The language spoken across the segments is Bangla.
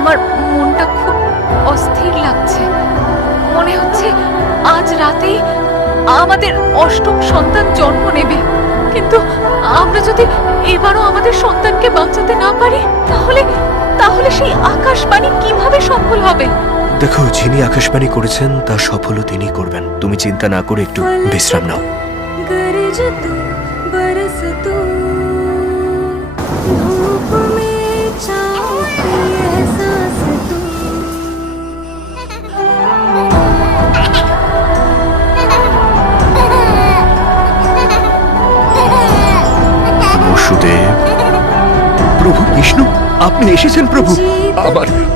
আমার মনটা খুব অস্থির লাগছে। মনে হচ্ছে আজ রাতেই আমাদের অষ্টম সন্তান জন্ম নেবে। কিন্তু আমরা যদি এবারও আমাদের সন্তানকে বাঁচাতে না পারি, তাহলে তাহলে সেই আকাশবাণী কিভাবে সফল হবে? দেখো, যিনি আকাশবাণী করেছেন তা সফলও তিনি করবেন। তুমি চিন্তা না করে একটু বিশ্রাম নাও। বসুদেব, প্রভু বিষ্ণু, আপনি এসেছেন প্রভু।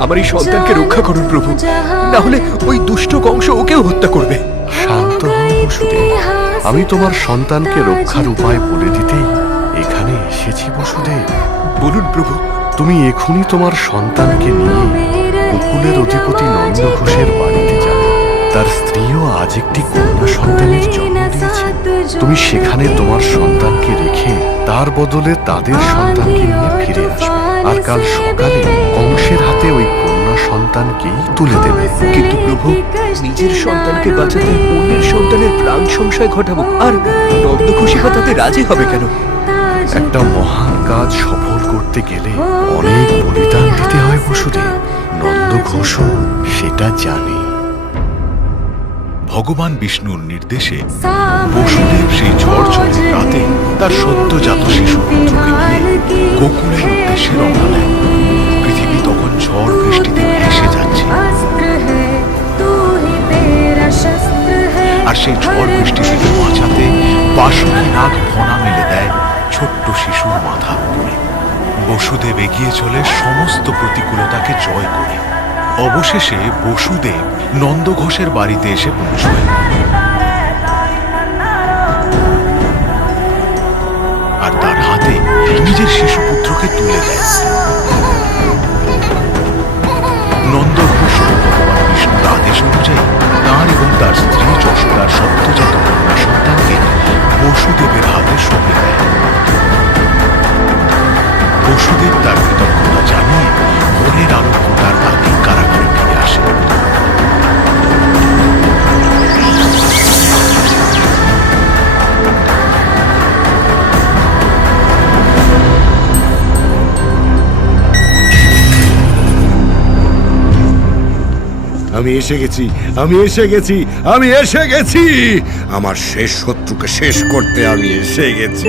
আমার এই সন্তানকে রক্ষা করুন প্রভু, না হলে ওই দুষ্ট কংস ওকেও হত্যা করবে। শান্ত হও বসুদেব, আমি তোমার সন্তানকে রক্ষার উপায় বলে দিতেই এখানে এসেছি বসুদেব। বলুন প্রভু। তুমি এখনই তোমার সন্তানকে নিয়ে গোকুলের অধিপতি নন্দ ঘোষের বাড়িতে যাবে। তার স্ত্রীও আজ একটি কন্যা সন্তানের জন্ম দিয়েছে। তুমি সেখানে তোমার সন্তানকে রেখে তার বদলে তাদের সন্তানকে নিয়ে ফিরে আসবে, আর কাল সকালে কংসের হাতে ওই কন্যা সন্তানকেই তুলে দেবে। কিন্তু প্রভু, নিজের সন্তানকে বাঁচাতে অন্যের সন্তানের প্রাণ সংশয় ঘটাবো, আর নন্দঘোষী বা তাতে রাজি হবে কেন? একটা মহান কাজ সফল করতে গেলে অনেক বলিদান দিতে হয় বসুদেব। নন্দ ঘোষও সেটা জানে। ভগবান বিষ্ণুর নির্দেশে বসুদেব সেই ঝড় রাতে তার সদ্যজাত শিশু পুত্রকে নিয়ে গোকুলের উদ্দেশ্যে রওনা দেন। পৃথিবী তখন ঝড় বৃষ্টিতে ভেসে যাচ্ছে, আর সেই ঝড় বৃষ্টি থেকে বাঁচাতে বাসুকী নাগ ফনা মেলে দেয় ছোট্ট শিশুর মাথার উপরে। বসুদেব এগিয়ে চলে সমস্ত প্রতিকূলতাকে জয় করে। অবশেষে বসুদেব নন্দঘোষের বাড়িতে এসে পৌঁছয়। আর তার হাতে নিজের শিশুপুত্রকে তুলে দেয়। নন্দঘোষ ভগবান বিষ্ণুর আদেশ অনুযায়ী তাঁর এবং তার স্ত্রী যশোদার সদ্যজাত কন্যা সন্তানকে বসুদেবের হাতে সঁপে দেয়। বসুদেব তার কৃতজ্ঞতা জানিয়ে ভোরের আলো ফোটার আগেই কারাগারে ফিরে আসে। আমি এসে গেছি, আমি এসে গেছি, আমি এসে গেছি। আমার শেষ শত্রুকে শেষ করতে আমি এসে গেছি।